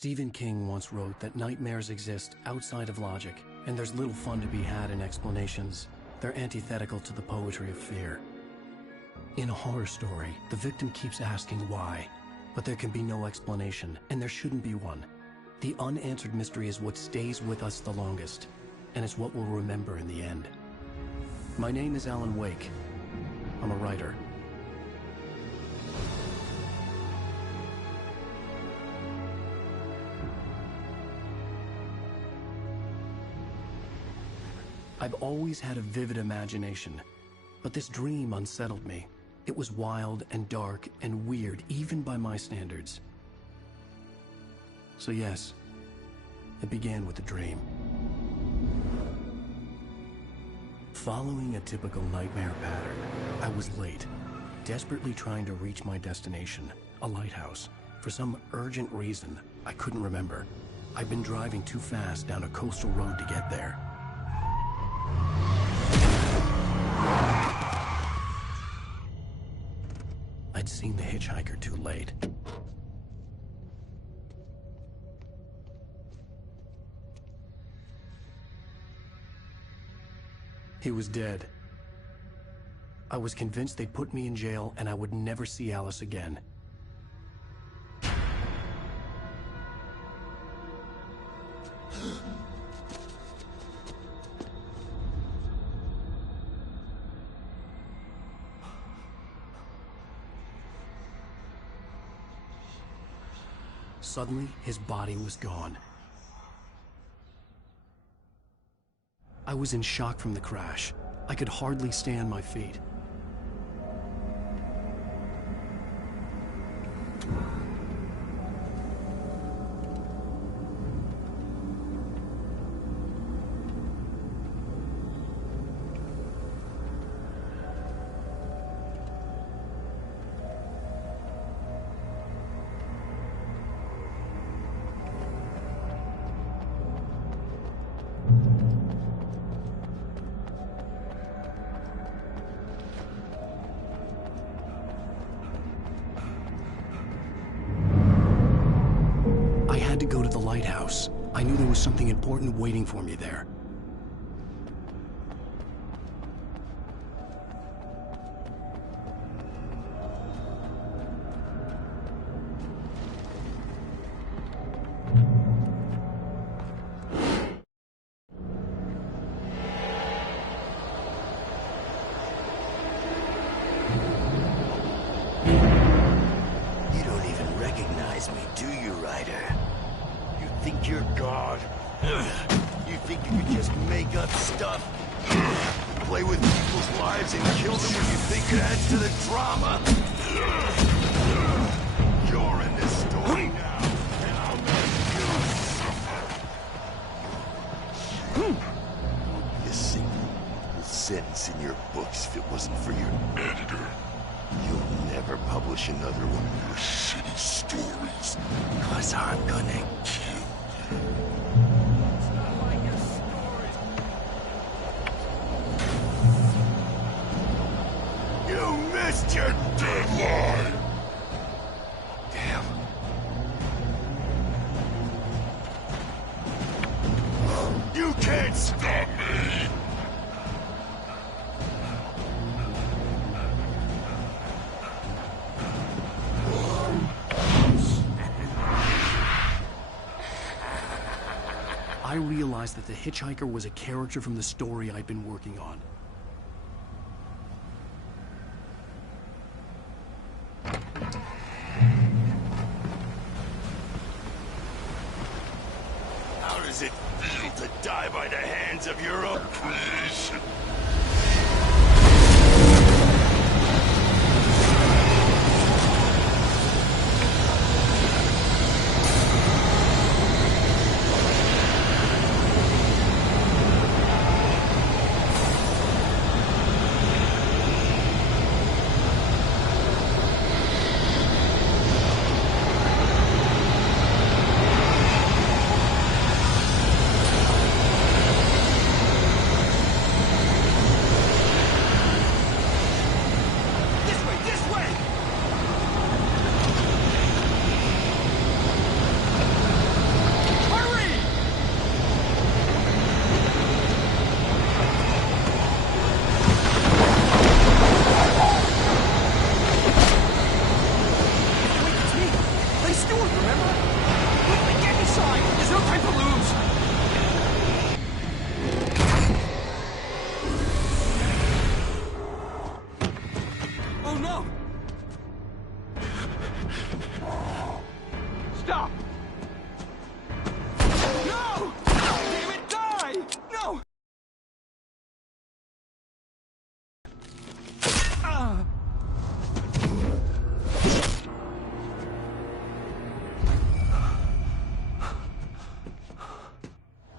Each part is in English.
Stephen King once wrote that nightmares exist outside of logic, and there's little fun to be had in explanations. They're antithetical to the poetry of fear. In a horror story, the victim keeps asking why, but there can be no explanation, and there shouldn't be one. The unanswered mystery is what stays with us the longest, and it's what we'll remember in the end. My name is Alan Wake. I'm a writer. I've always had a vivid imagination, but this dream unsettled me. It was wild and dark and weird, even by my standards. So yes, it began with a dream. Following a typical nightmare pattern, I was late, desperately trying to reach my destination, a lighthouse. For some urgent reason, I couldn't remember. I'd been driving too fast down a coastal road to get there. I'd seen the hitchhiker too late. He was dead. I was convinced they'd put me in jail and I would never see Alice again. Suddenly, his body was gone. I was in shock from the crash. I could hardly stay on my feet. To go to the lighthouse. I knew there was something important waiting for me there. You don't even recognize me, do you, Ryder? Think you're God? You think you can just make up stuff? Play with people's lives and kill them when you think it adds to the drama? You're in this story now, and I'll make you suffer. You'll be a single sentence in your books if it wasn't for your editor. You'll never publish another one of your shitty stories, 'cause I'm gonna kill you. It's not like your stories. You missed your deadline! Damn. You can't stop me! I realized that the hitchhiker was a character from the story I'd been working on. How does it feel to die by the hands of your own creation? Stop! No! Damn it, die! No!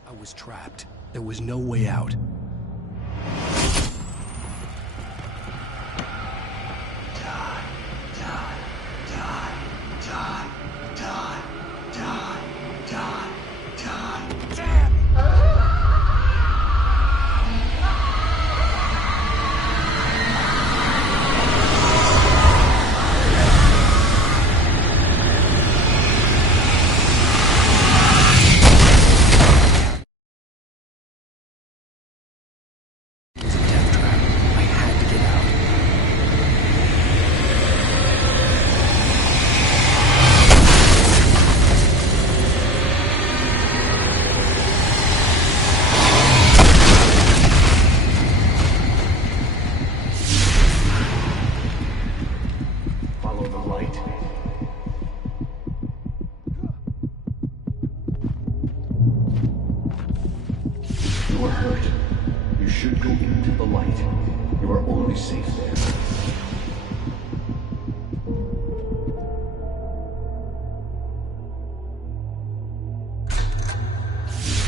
I was trapped. There was no way out. You are hurt. You should go into the light. You are only safe there.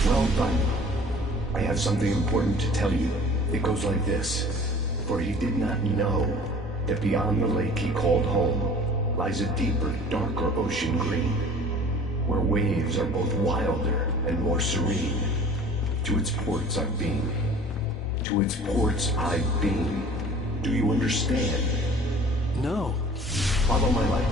Well done. I have something important to tell you. It goes like this. For he did not know that beyond the lake he called home lies a deeper, darker ocean green, where waves are both wilder and more serene. To its ports I've been. To its ports I've been. Do you understand? No. Follow my light.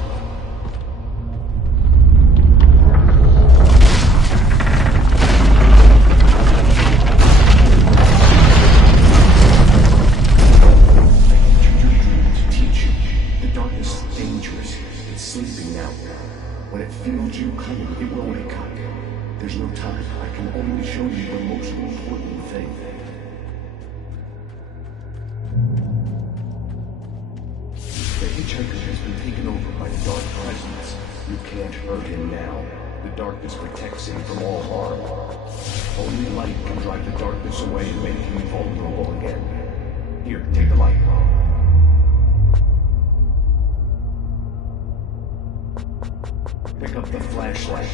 When it feels you coming, it will wake up. There's no time. I can only show you the most important thing. The hitchhiker has been taken over by the dark presence. You can't hurt him now. The darkness protects him from all harm. Only light can drive the darkness away and make him vulnerable again. Here, take the light. Pick up the flashlight.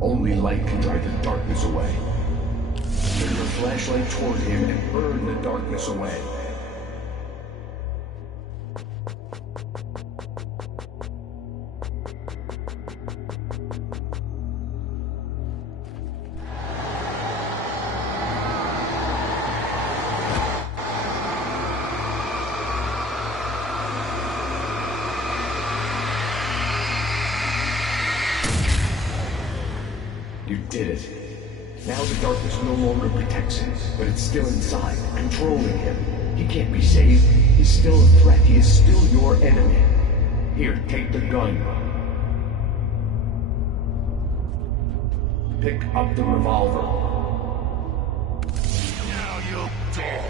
Only light can drive the darkness away. Turn your flashlight toward him and burn the darkness away. You did it. Now the darkness no longer protects him, but it's still inside, controlling him. He can't be saved. He's still a threat. He is still your enemy. Here, take the gun. Pick up the revolver. Now you'll die.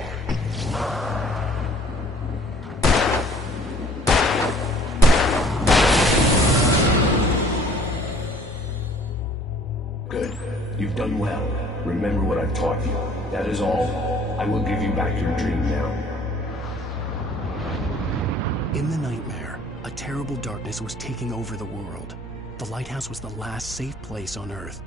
Good. You've done well. Remember what I've taught you. That is all. I will give you back your dream now. In the nightmare, a terrible darkness was taking over the world. The lighthouse was the last safe place on Earth.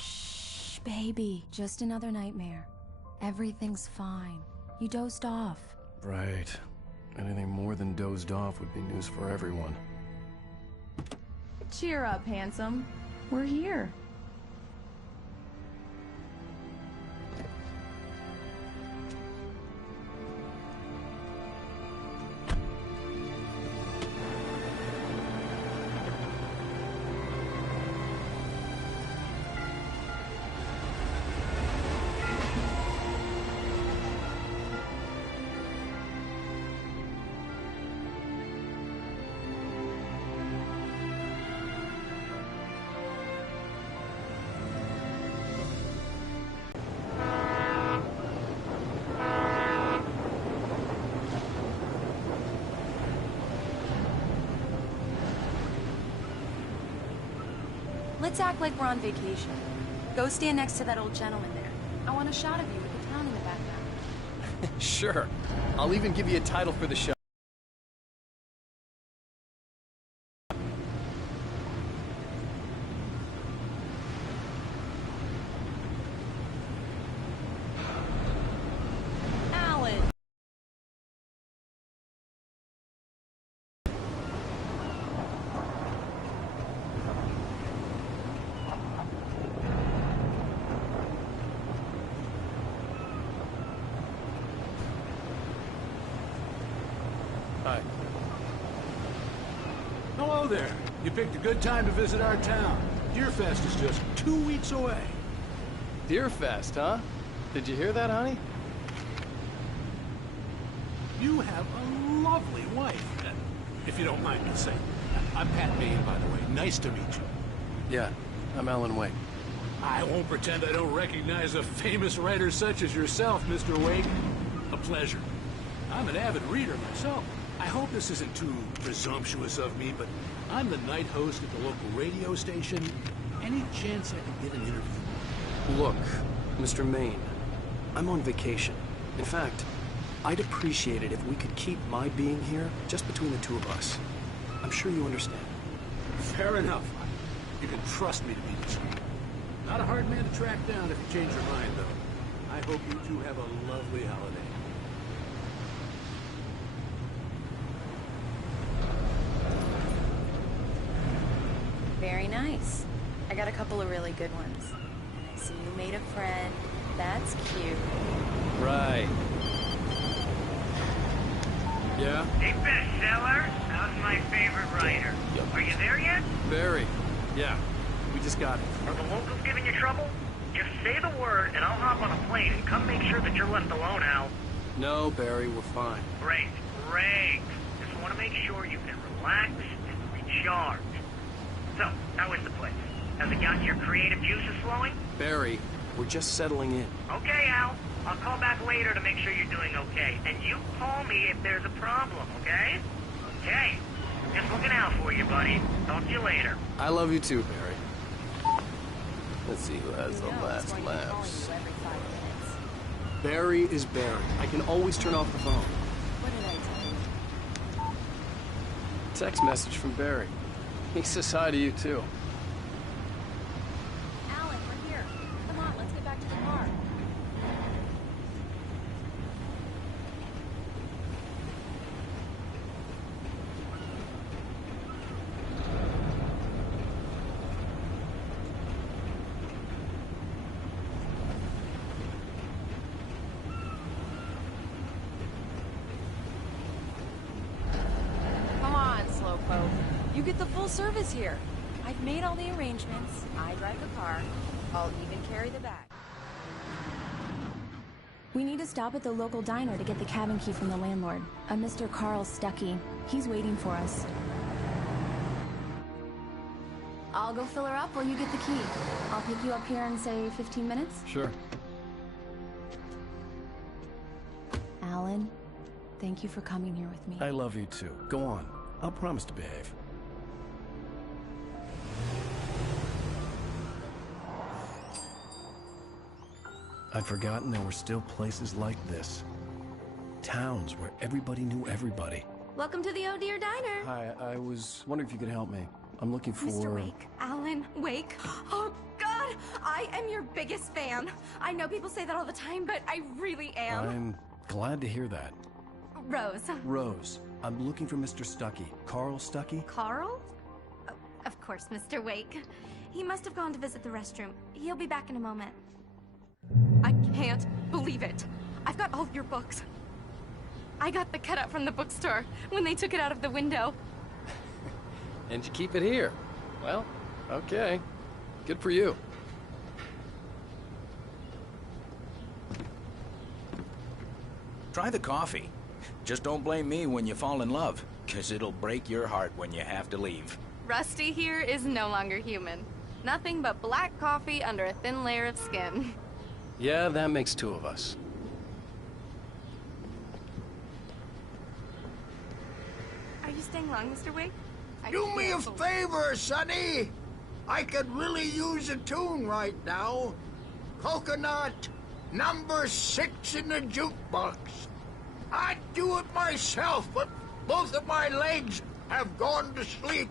Shh, baby. Just another nightmare. Everything's fine. You dozed off. Right. Anything more than dozed off would be news for everyone. Cheer up, handsome. We're here. Let's act like we're on vacation. Go stand next to that old gentleman there. I want a shot of you with the town in the background. Sure. I'll even give you a title for the show. Alan! Hi. Hello there. You picked a good time to visit our town. Deerfest is just 2 weeks away. Deerfest, huh? Did you hear that, honey? You have a lovely wife, if you don't mind me saying. I'm Pat Bain, by the way. Nice to meet you. Yeah, I'm Alan Wake. I won't pretend I don't recognize a famous writer such as yourself, Mr. Wake. A pleasure. I'm an avid reader myself. I hope this isn't too presumptuous of me, but I'm the night host at the local radio station. Any chance I could get an interview? Look, Mr. Maine, I'm on vacation. In fact, I'd appreciate it if we could keep my being here just between the two of us. I'm sure you understand. Fair enough. You can trust me to be discreet. Not a hard man to track down if you change your mind, though. I hope you two have a lovely holiday. Very nice. I got a couple of really good ones. And I see you made a friend. That's cute. Right. Yeah? Hey, bestseller. How's my favorite writer? Yep. Are you there yet? Barry. Yeah, we just got it. Are the locals giving you trouble? Just say the word, and I'll hop on a plane and come make sure that you're left alone, Al. No, Barry, we're fine. Great, great. Just want to make sure you can relax and recharge. So, how is the place? Has it got your creative juices flowing? Barry, we're just settling in. Okay, Al. I'll call back later to make sure you're doing okay. And you call me if there's a problem, okay? Okay. Just looking out for you, buddy. Talk to you later. I love you too, Barry. Let's see who has the last Every laughs. 5 minutes. Barry is Barry. I can always turn off the phone. What did I tell you? Text message from Barry. He says hi to you too. Alan, we're here. Come on, let's get back to the car. Come on, slowpoke. You get the full service here. I've made all the arrangements. I drive the car. I'll even carry the bag. We need to stop at the local diner to get the cabin key from the landlord, a Mr. Carl Stuckey. He's waiting for us. I'll go fill her up while you get the key. I'll pick you up here in, say, 15 minutes? Sure. Alan, thank you for coming here with me. I love you too. Go on. I'll promise to behave. I'd forgotten there were still places like this. Towns where everybody knew everybody. Welcome to the Oh Dear Diner. Hi, I was wondering if you could help me. I'm looking for... Mr. Wake. Alan Wake. Oh, God! I am your biggest fan. I know people say that all the time, but I really am. I'm glad to hear that. Rose. Rose, I'm looking for Mr. Stuckey. Carl Stuckey? Carl? Oh, of course, Mr. Wake. He must have gone to visit the restroom. He'll be back in a moment. I can't believe it. I've got all of your books. I got the cutout from the bookstore when they took it out of the window. And you keep it here. Well, okay. Good for you. Try the coffee. Just don't blame me when you fall in love, 'cause it'll break your heart when you have to leave. Rusty here is no longer human. Nothing but black coffee under a thin layer of skin. Yeah, that makes two of us. Are you staying long, Mr. Wake? Do me a favor, Sonny. I could really use a tune right now. Coconut, number 6 in the jukebox. I'd do it myself, but both of my legs have gone to sleep.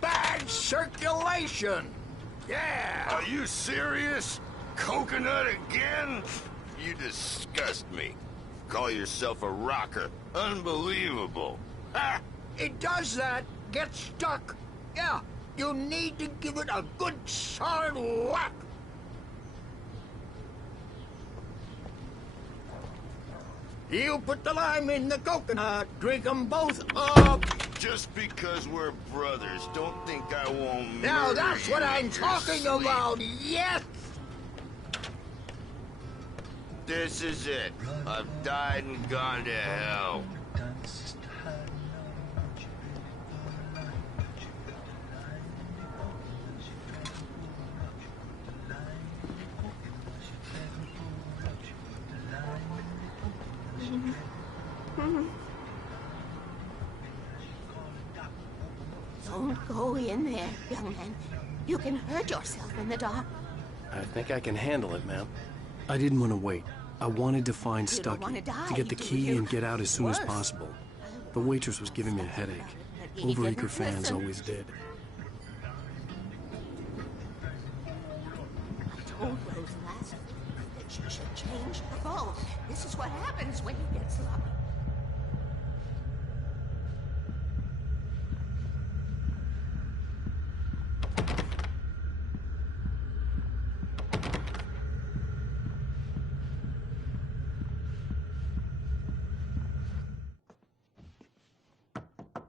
Bad circulation. Yeah. Are you serious? Coconut again? You disgust me. Call yourself a rocker. Unbelievable. Ha! It does that. Get stuck. Yeah, you need to give it a good solid whack. You put the lime in the coconut. Drink them both up. Just because we're brothers, don't think I won't Now murder that's you what in I'm your talking sleep. about. Yes. This is it. I've died and gone to hell. Don't go in there, young man. You can hurt yourself in the dark. I think I can handle it, ma'am. I didn't want to wait. I wanted to find You don't Stuckey, wanna die, to get the do key you? and get out as soon as Worse. possible. The waitress was giving me a headache. He Overacre didn't fans listen. always did. I told Rose last week that she should change the phone. This is what happens when you get sloppy.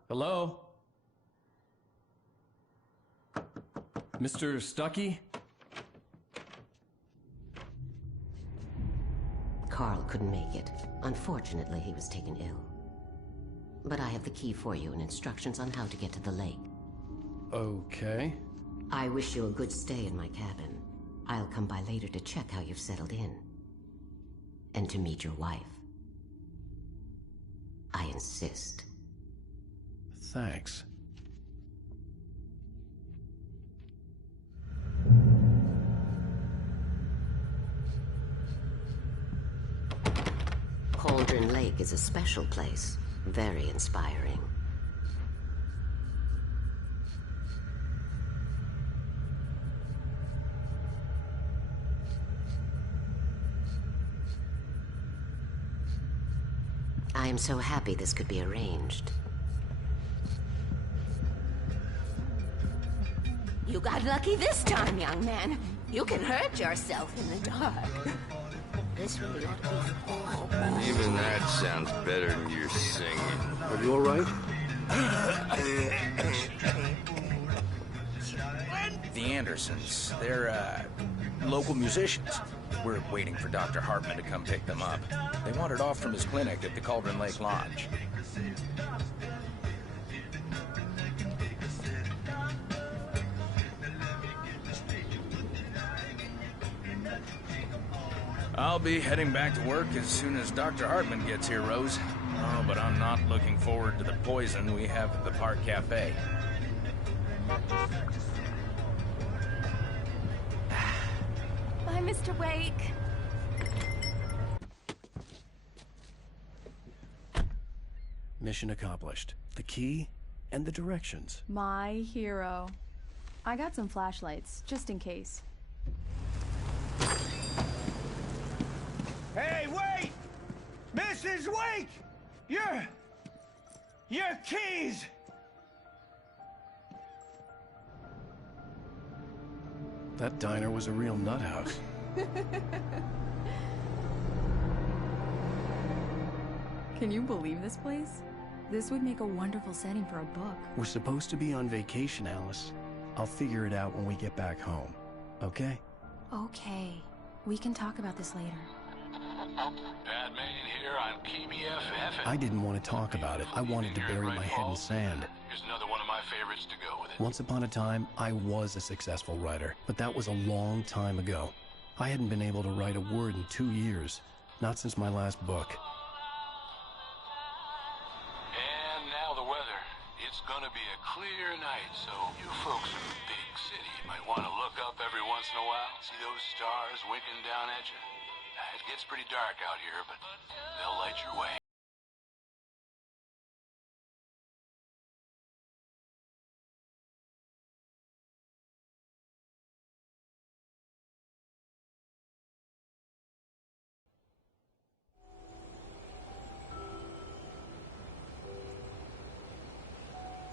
Hello? Mr. Stuckey? Carl couldn't make it. Unfortunately, he was taken ill. But I have the key for you and instructions on how to get to the lake. Okay. I wish you a good stay in my cabin. I'll come by later to check how you've settled in. And to meet your wife. I insist. Thanks. Cauldron Lake is a special place. Very inspiring. I am so happy this could be arranged. You got lucky this time, young man. You can hurt yourself in the dark. This really ought to be... Even that sounds better than your singing. Are you all right? The Andersons, they're, local musicians. We're waiting for Dr. Hartman to come pick them up. They wandered off from his clinic at the Cauldron Lake Lodge. I'll be heading back to work as soon as Dr. Hartman gets here, Rose. Oh, but I'm not looking forward to the poison we have at the Park Cafe. Bye, Mr. Wake. Mission accomplished. The key and the directions. My hero. I got some flashlights, just in case. Hey, wait! Mrs. Wake! Your keys! That diner was a real nut house. Can you believe this place? This would make a wonderful setting for a book. We're supposed to be on vacation, Alice. I'll figure it out when we get back home. Okay? Okay. We can talk about this later. Bad Maine here on KBFF. I didn't want to talk about it. I wanted to bury my head in sand. Here's another one of my favorites to go with it. Once upon a time, I was a successful writer, but that was a long time ago. I hadn't been able to write a word in 2 years. Not since my last book. And now the weather. It's gonna be a clear night, so you folks in the big city might want to look up every once in a while. See those stars winking down at you? It gets pretty dark out here, but they'll light your way.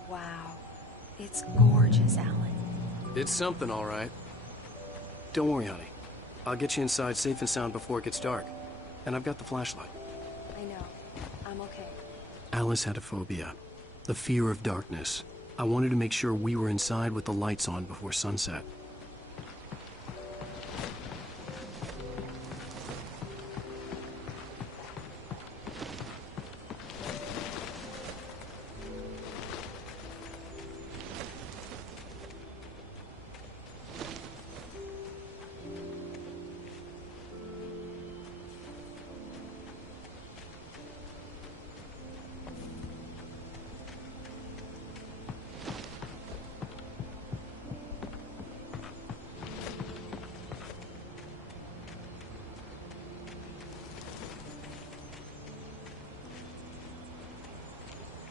Wow. It's gorgeous, Alan. It's something, all right. Don't worry, honey. I'll get you inside safe and sound before it gets dark. And I've got the flashlight. I know. I'm okay. Alice had a phobia. The fear of darkness. I wanted to make sure we were inside with the lights on before sunset.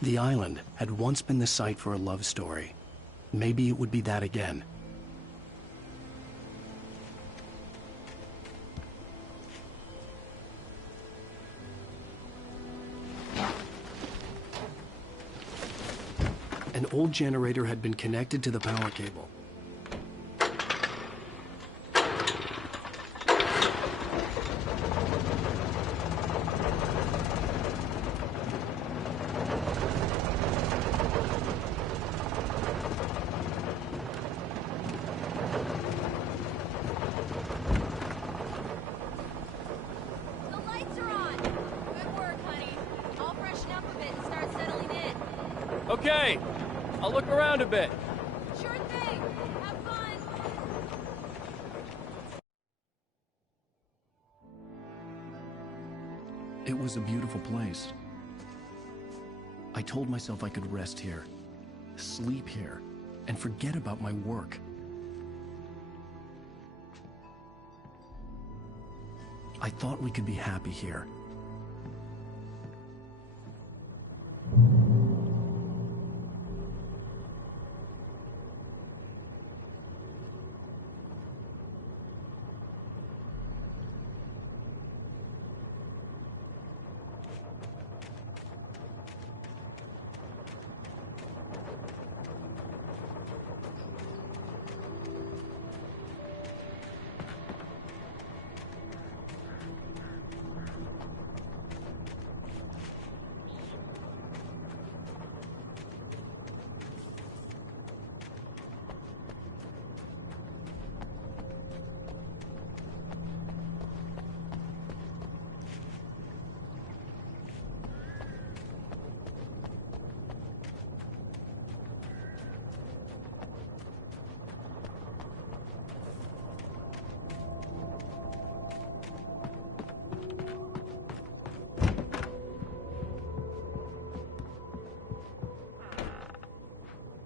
The island had once been the site for a love story. Maybe it would be that again. An old generator had been connected to the power cable. Okay, I'll look around a bit. Sure thing. Have fun. It was a beautiful place. I told myself I could rest here, sleep here, and forget about my work. I thought we could be happy here.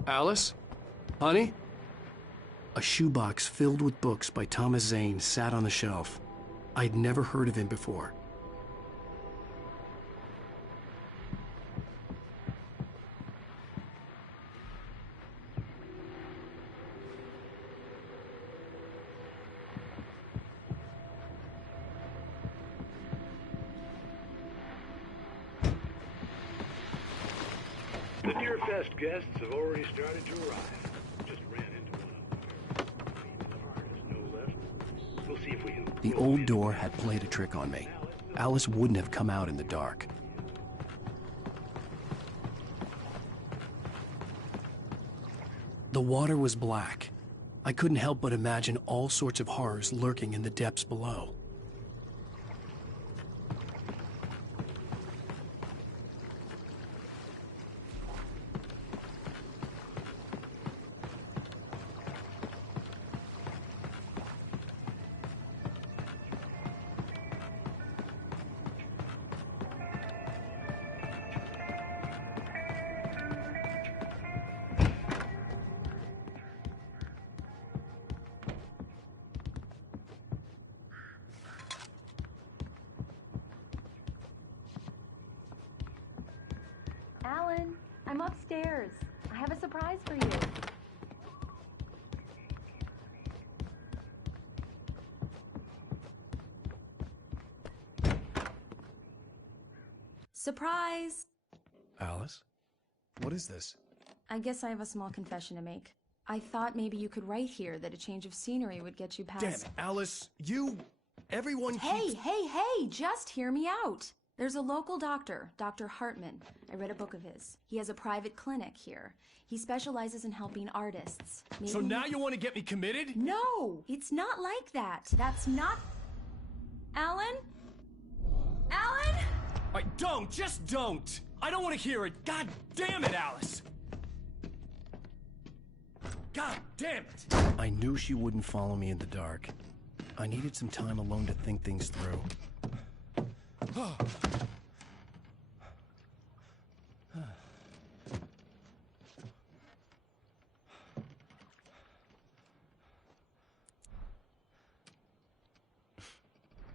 Alice? Honey? A shoebox filled with books by Thomas Zane sat on the shelf. I'd never heard of him before. last guests have already started to arrive. Just ran into one of them. The heart is no left. We'll see if we can... The old door had played a trick on me. Alice wouldn't have come out in the dark. The water was black. I couldn't help but imagine all sorts of horrors lurking in the depths below. Alan, I'm upstairs. I have a surprise for you. Surprise! Alice? What is this? I guess I have a small confession to make. I thought maybe you could write here that a change of scenery would get you past... Damn it, Alice, everyone Hey, keeps... hey, just hear me out. There's a local doctor, Dr. Hartman. I read a book of his. He has a private clinic here. He specializes in helping artists. Maybe... So now you want to get me committed? No, it's not like that. That's not... Alan? Alan? Just don't! I don't want to hear it! God damn it, Alice! God damn it! I knew she wouldn't follow me in the dark. I needed some time alone to think things through.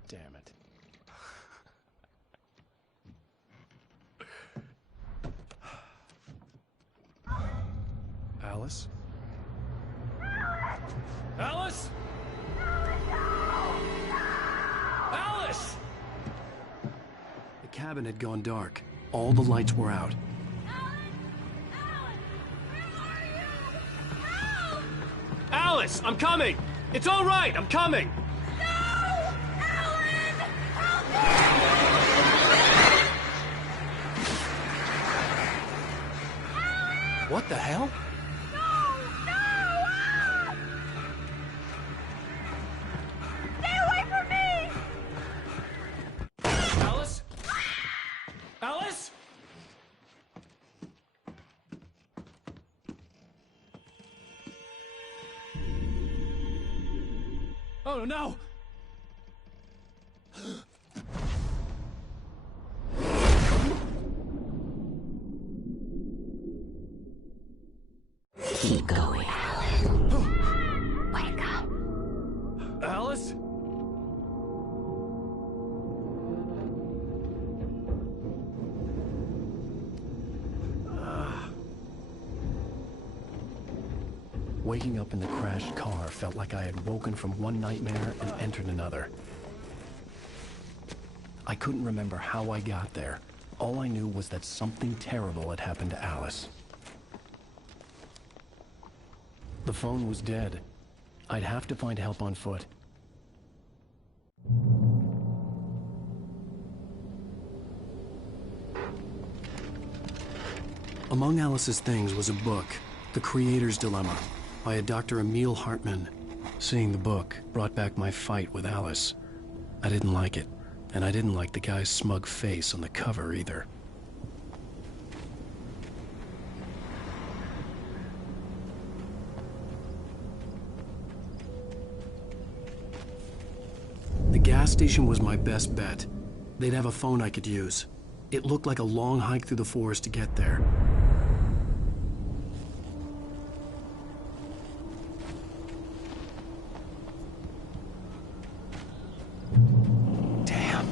Damn it. Alice? Alice? Alice! The cabin had gone dark. All the lights were out. Alice, I'm coming! It's all right, I'm coming! What the hell? Stay away from me! Alice? Alice? Oh no! Keep going, Alan. Wake up. Alice? Waking up in the crashed car felt like I had woken from one nightmare and entered another. I couldn't remember how I got there. All I knew was that something terrible had happened to Alice. The phone was dead. I'd have to find help on foot. Among Alice's things was a book, The Creator's Dilemma, by a Dr. Emil Hartman. Seeing the book brought back my fight with Alice. I didn't like it, and I didn't like the guy's smug face on the cover either. The gas station was my best bet. They'd have a phone I could use. It looked like a long hike through the forest to get there. Damn.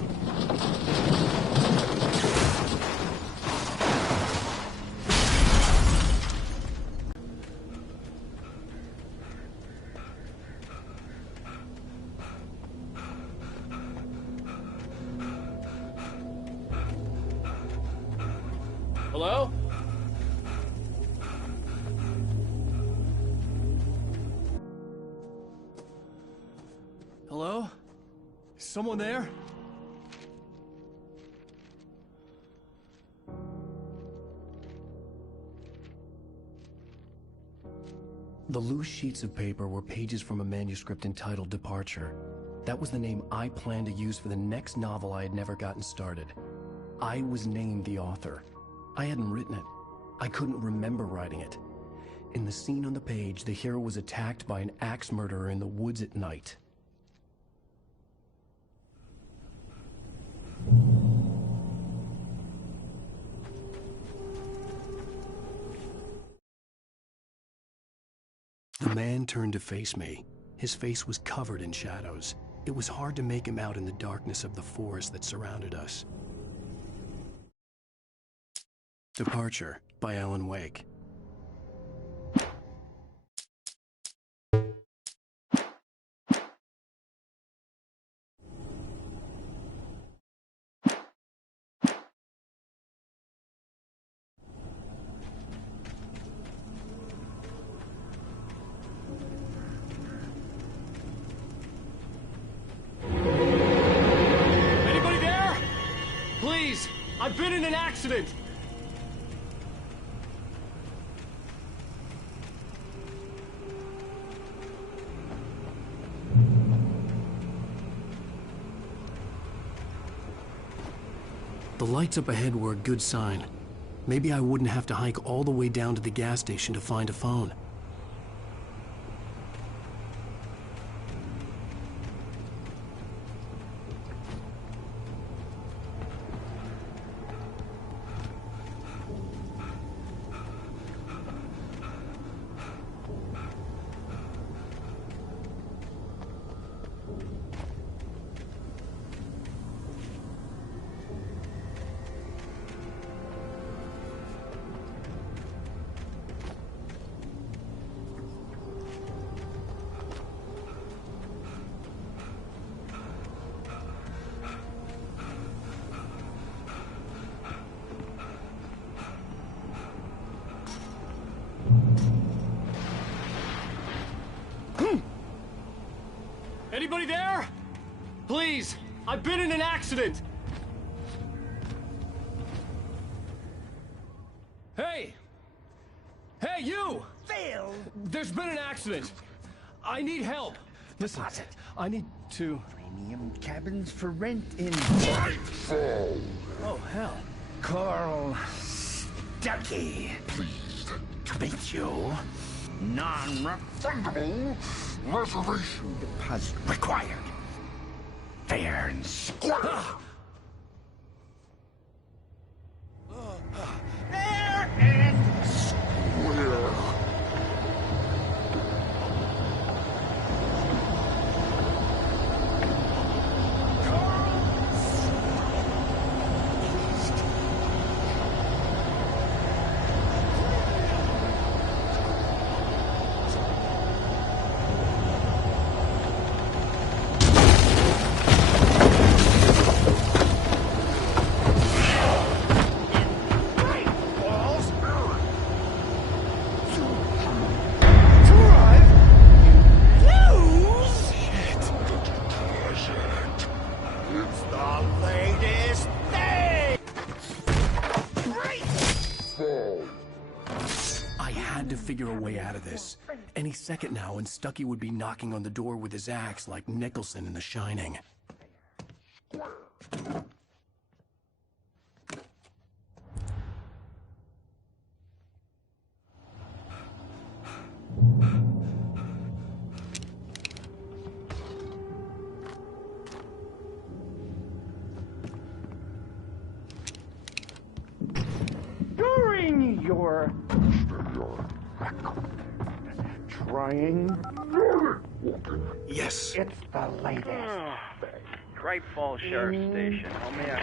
Hello? Hello? Is someone there? The loose sheets of paper were pages from a manuscript entitled Departure. That was the name I planned to use for the next novel I had never gotten started. I was named the author. I hadn't written it. I couldn't remember writing it. In the scene on the page, the hero was attacked by an axe murderer in the woods at night. The man turned to face me. His face was covered in shadows. It was hard to make him out in the darkness of the forest that surrounded us. Departure by Alan Wake. I've been in an accident! The lights up ahead were a good sign. Maybe I wouldn't have to hike all the way down to the gas station to find a phone. Anybody there? Please, I've been in an accident! Hey! Hey, you! Phil! There's been an accident. I need help. Listen, I need to... Premium cabins for rent in... Oh, hell. Carl Stuckey. Pleased to meet you. Non-refundable reservation deposit required. Fair and square. Fair and square. Figure a way out of this. Any second now, and Stuckey would be knocking on the door with his axe like Nicholson in The Shining. During your trying. Yes. It's the latest. Great Falls Sheriff Station. How may I...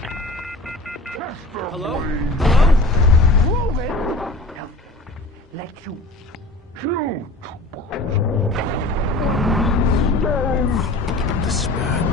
Hello? Hello? Move it! Now, let you shoot. The spat.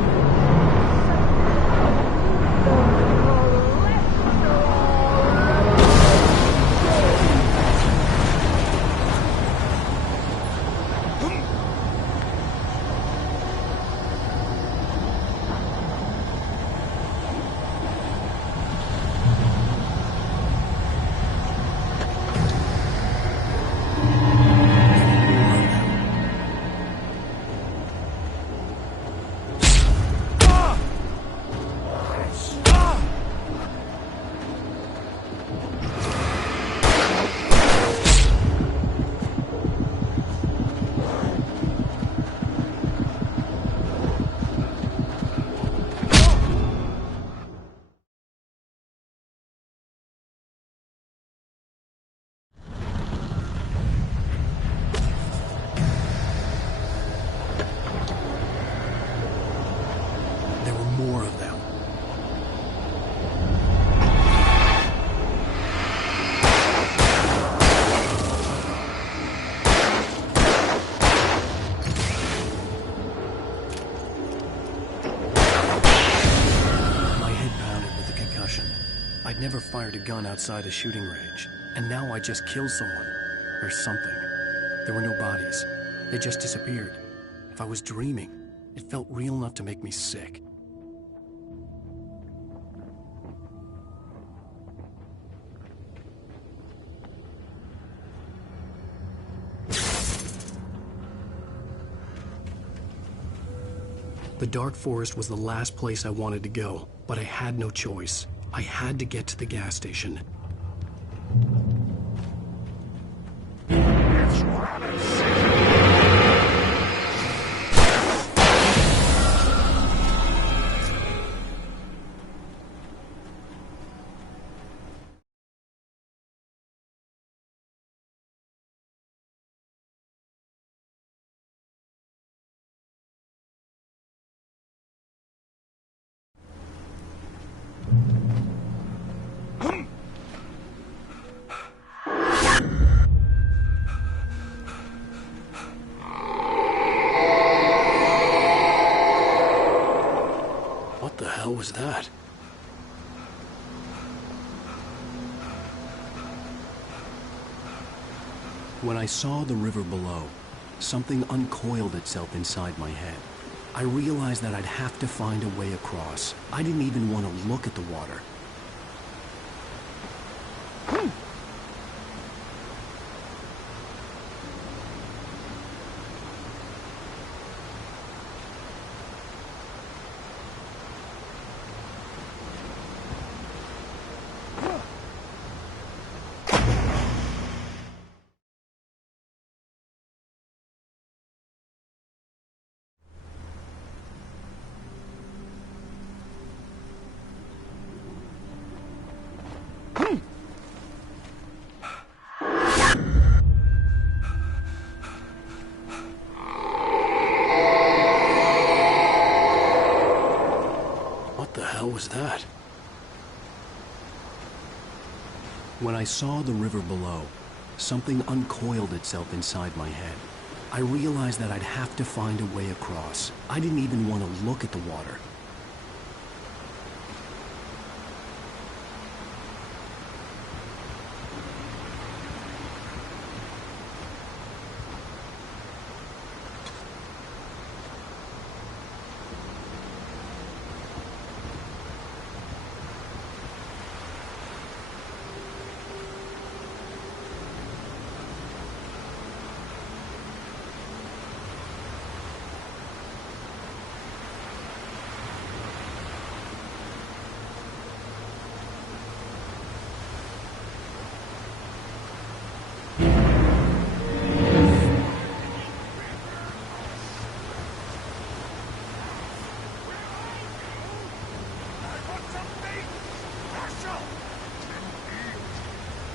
never fired a gun outside a shooting range, and now I just killed someone. Or something. There were no bodies. They just disappeared. If I was dreaming, it felt real enough to make me sick. The dark forest was the last place I wanted to go, but I had no choice. I had to get to the gas station. What the hell was that? When I saw the river below, something uncoiled itself inside my head. I realized that I'd have to find a way across. I didn't even want to look at the water. What was that? When I saw the river below, something uncoiled itself inside my head. I realized that I'd have to find a way across. I didn't even want to look at the water.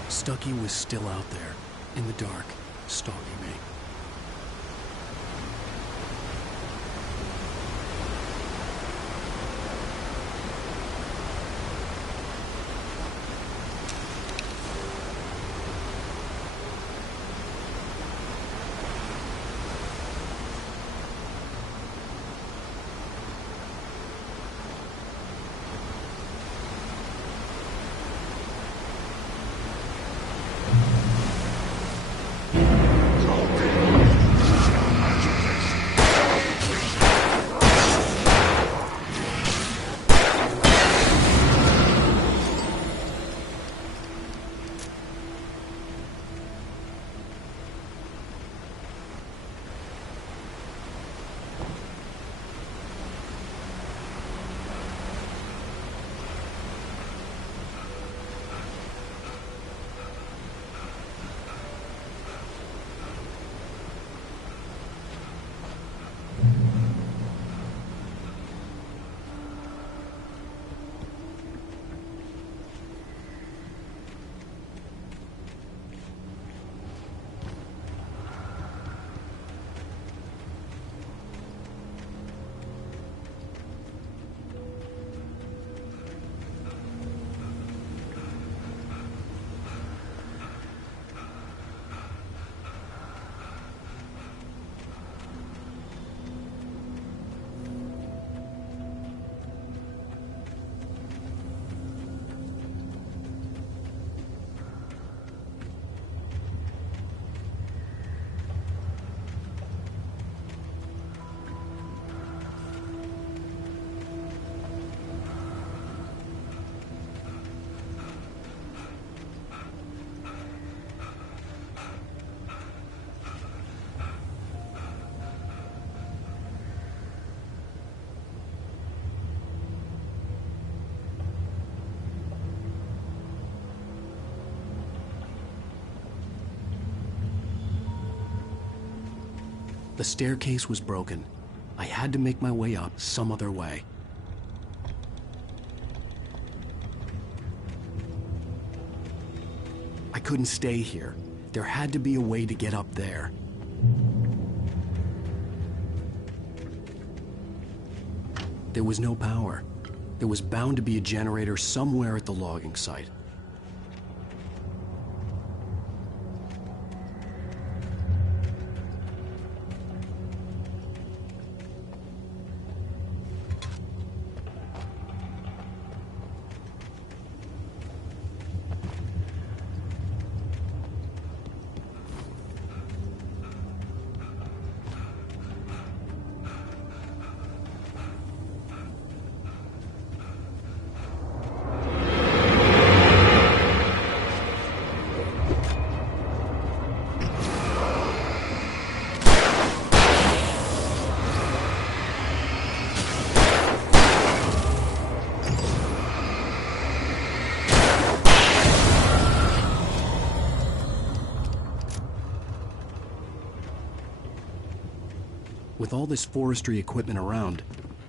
Stucky was still out there, in the dark, stalking me. Don't The staircase was broken. I had to make my way up some other way. I couldn't stay here. There had to be a way to get up there. There was no power. There was bound to be a generator somewhere at the logging site. With all this forestry equipment around,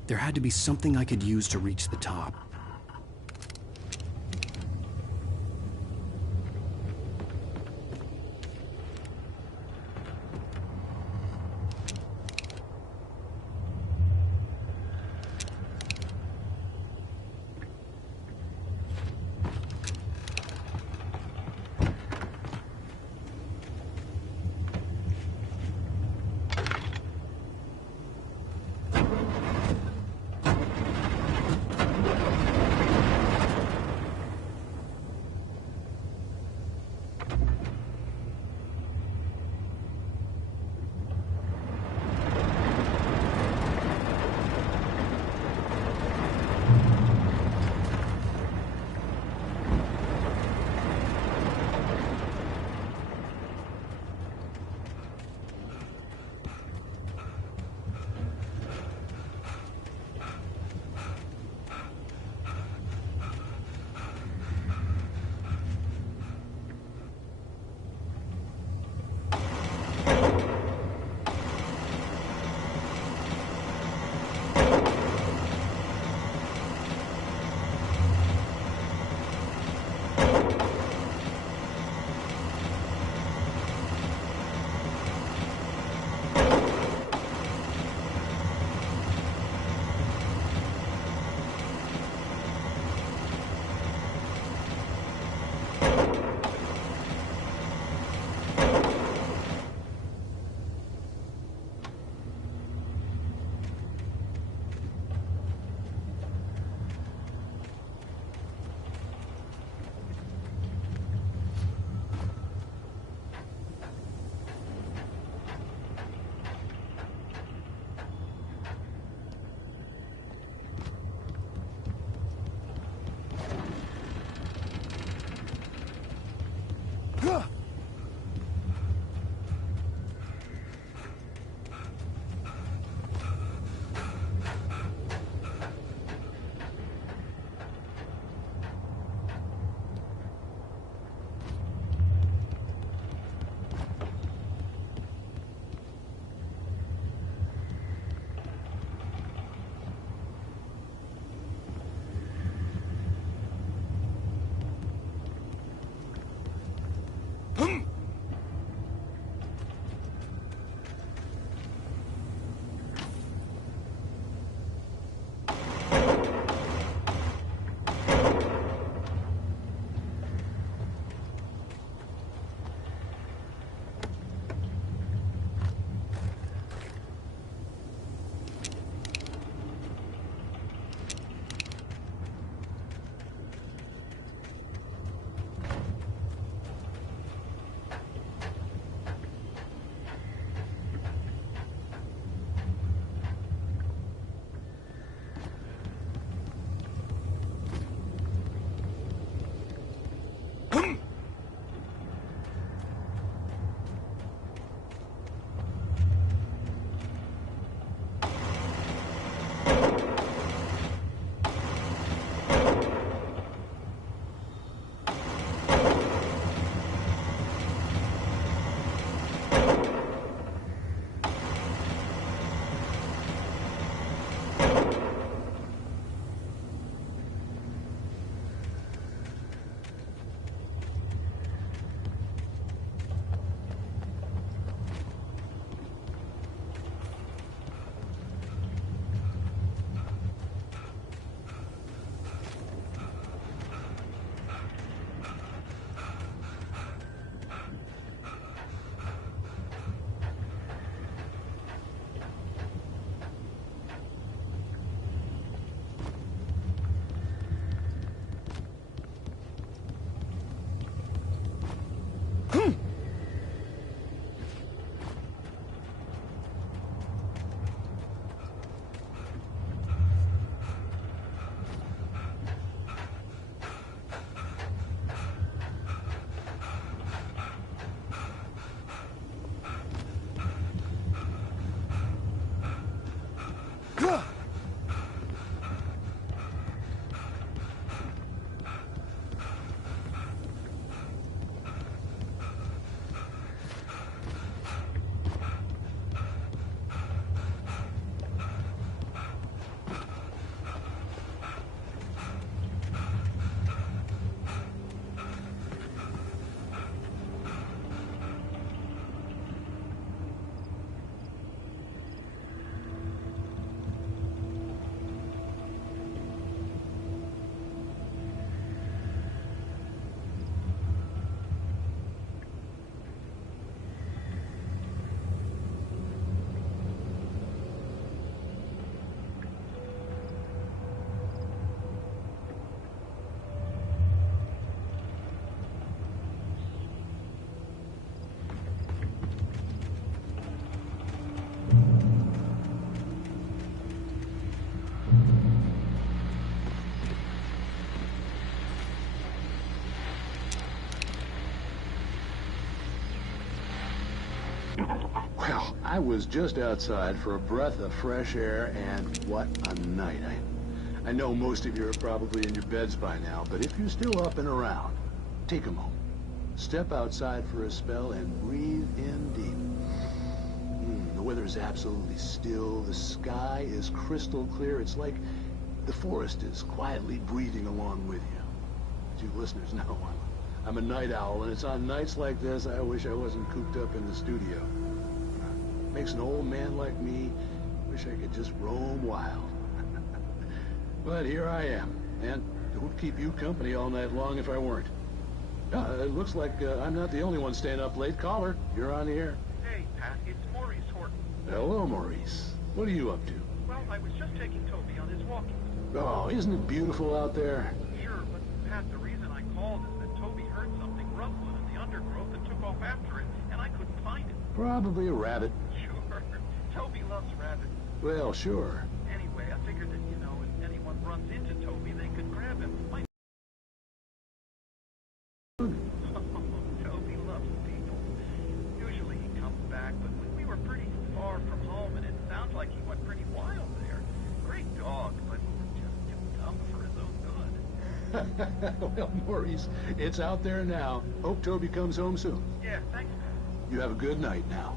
there had to be something I could use to reach the top. Well, I was just outside for a breath of fresh air, and what a night. I know most of you are probably in your beds by now, but if you're still up and around, take a moment. Step outside for a spell and breathe in deep. The weather is absolutely still. The sky is crystal clear. It's like the forest is quietly breathing along with you. As you listeners know, I'm a night owl, and it's on nights like this I wish I wasn't cooped up in the studio. Makes an old man like me wish I could just roam wild. But here I am, and it would keep you company all night long if I weren't. It looks like I'm not the only one staying up late. Caller, you're on the air. Hey, Pat, it's Maurice Horton. Hello, Maurice. What are you up to? Well, I was just taking Toby on his walking. Oh, isn't it beautiful out there? Sure, but Pat, the reason I called is that Toby heard something rumbling in the undergrowth and took off after it, and I couldn't find it. Probably a rabbit. Sure. Toby loves rabbits. Well, sure. Anyway, I figured that, if anyone runs into Toby, they could grab him. Toby loves people. Usually he comes back, but we were pretty far from home, and it sounds like he went pretty wild there. Great dog, but just too dumb for his own good. Well, Maurice, it's out there now. Hope Toby comes home soon. Yeah, thanks, Pat. You have a good night now.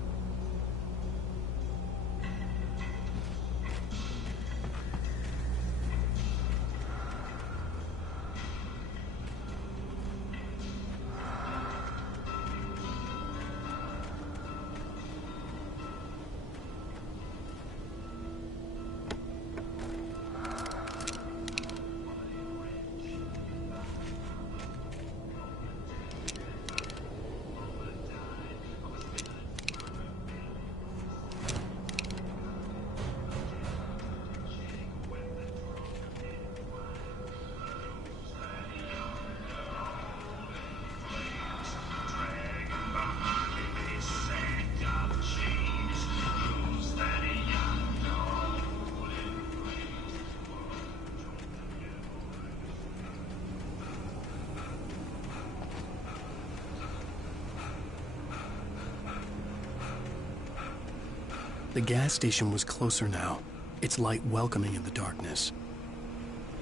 The gas station was closer now, its light welcoming in the darkness.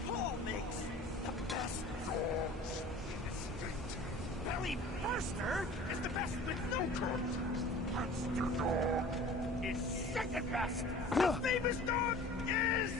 Paul makes the best dogs in the state. Belly Burster is the best with no corpse. Monster Dog is second best. The famous dog is...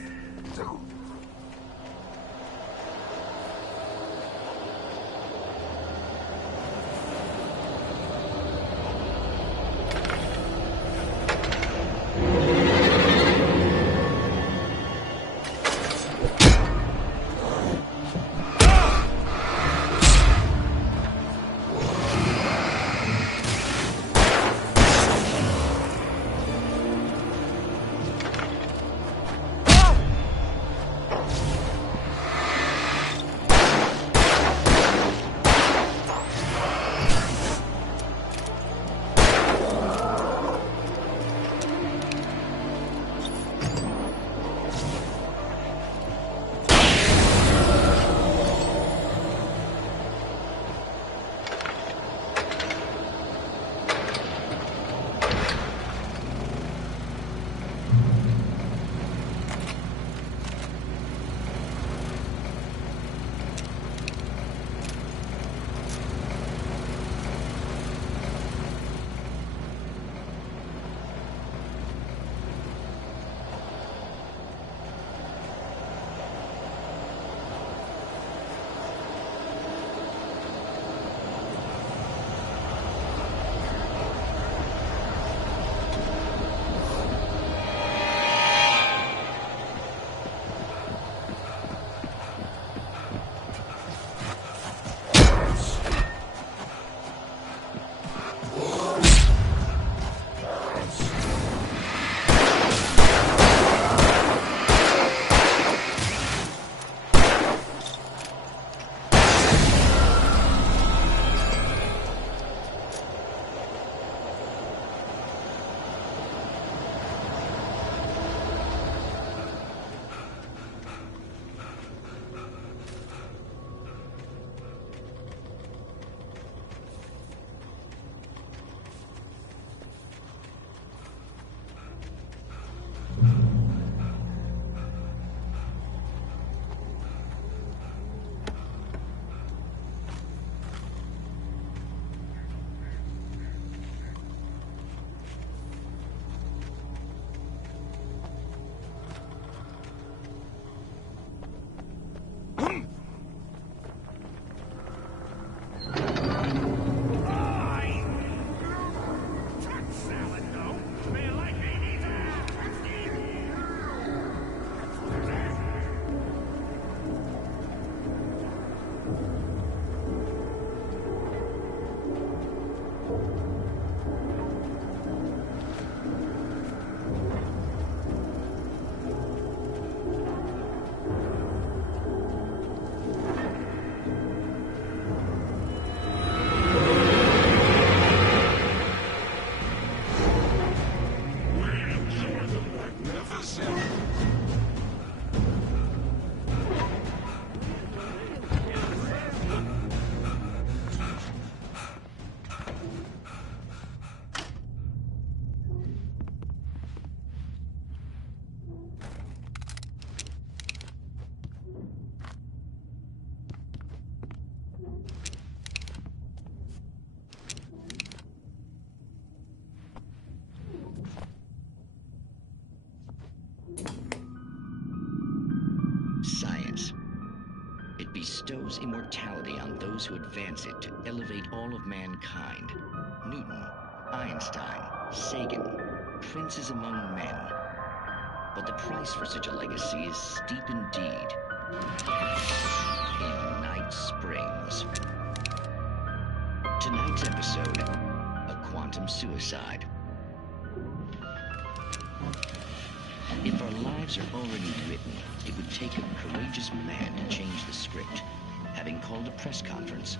bestows immortality on those who advance it to elevate all of mankind. Newton, Einstein, Sagan, princes among men. But the price for such a legacy is steep indeed. In Night Springs. Tonight's episode, a quantum suicide. If our lives are already written, it would take a courageous man to change the script. Having called a press conference,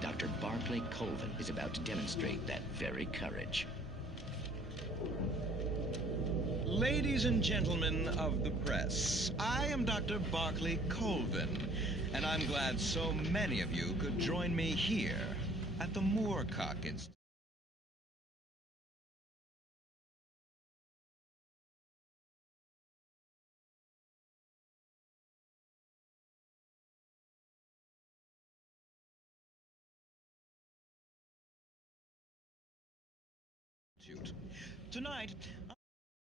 Dr. Barclay Colvin is about to demonstrate that very courage. Ladies and gentlemen of the press, I am Dr. Barclay Colvin, and I'm glad so many of you could join me here at the Moorcock Institute. Tonight,